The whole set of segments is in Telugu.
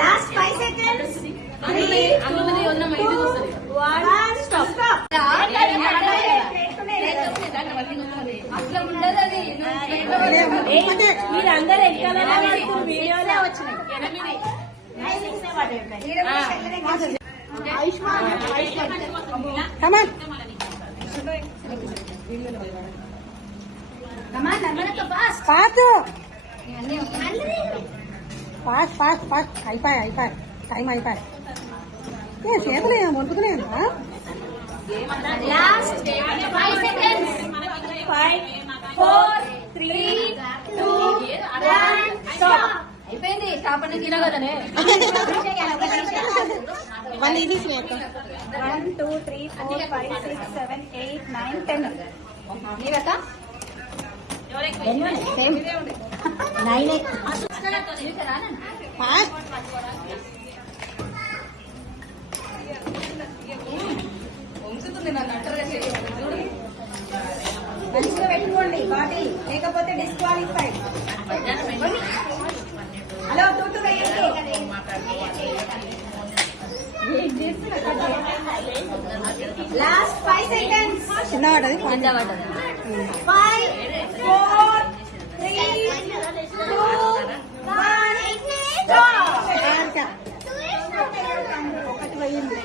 Last 5 seconds. 3, 2, 1. Stop. అట్లా ఉండదు అది. మీరందరూ ఎక్కాలనే వీడియోలో వచ్చినాయి. ఫాస్ట్ అయిపోయి టైం అయిపోయి చేతులే వండుకుతున్నాను. Last 5 seconds. 5, 4, 3, 2, 1. Stop. అయిపోయింది. స్టాప్ అని తిన కదనే. 1, 2, 3, 4, 5, 6, 7, 8, 9, 10. నీవక సేమ్ 9. మంచిగా పెట్టుకోండి బాడీ, లేకపోతే డిస్క్వాలిఫైడ్. హలో తూటు వేయండి. Last 5 seconds. చిన్న పడ్డది. 5, 4, 3, 2, 1. ఒకటి పోయింది.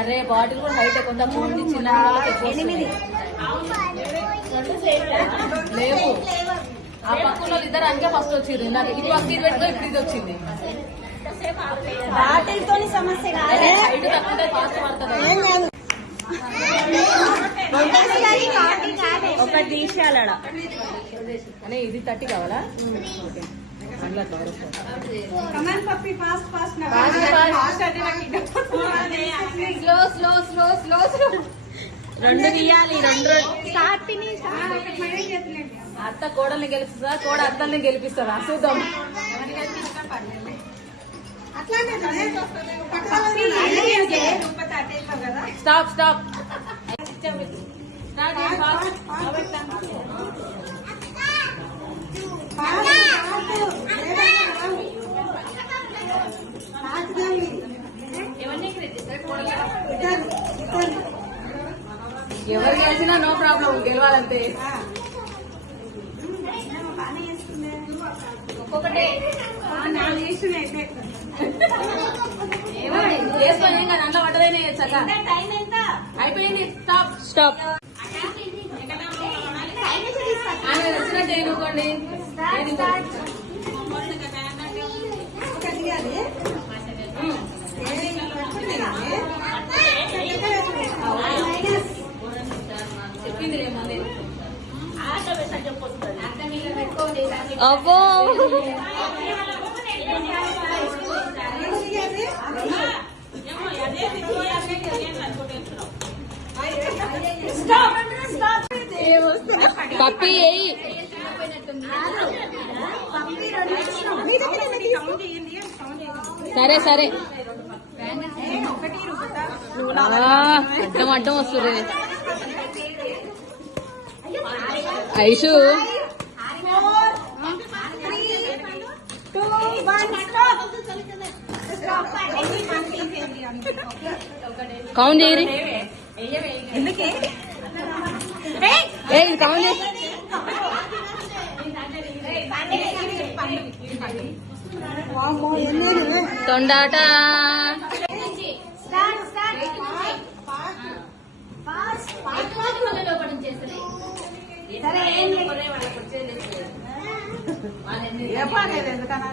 అరే బాటిల్ కూడా హైట్ కొంచెం చిన్న 8. లేవు. ఆ పక్కన ఇద్దరు అంకే ఫస్ట్ వచ్చింది. నాకు ఇది పక్క ఇది పెట్టుకో, ఇప్పుడు ఇది వచ్చింది. బాటిల్ తోని సమస్య కాదు. హైట్ తక్కువ ఫాస్ట్ పడుతుంది. ఒకటి తీసేయాల అనే ఇది 30 కావాలా? రెండు తీయాలి. అత్త కోడల్ని గెలిపిస్తా, కోడ అత్తల్ని గెలిపిస్తారా? చూద్దాం. Stop stop. ఎవరు గెలిచినా నో ప్రాబ్లం, గెలవాలంతే. ఒక్కొక్కటే చేసుకోని ఏం కాదు, అందులో వంటలైనా చక్క. అయిపోయింది. Stop stop. ఆయన వచ్చినట్టు ఎన్నుకోండి. చెప్పింది రేమో అబ్బో పప్పి సరే సరే. అడ్డం అడ్డం వస్తుంది. ఐషు కౌంట్ చేయరి. కౌంట్ చేయి. తొండాట. ఎందుకన్నా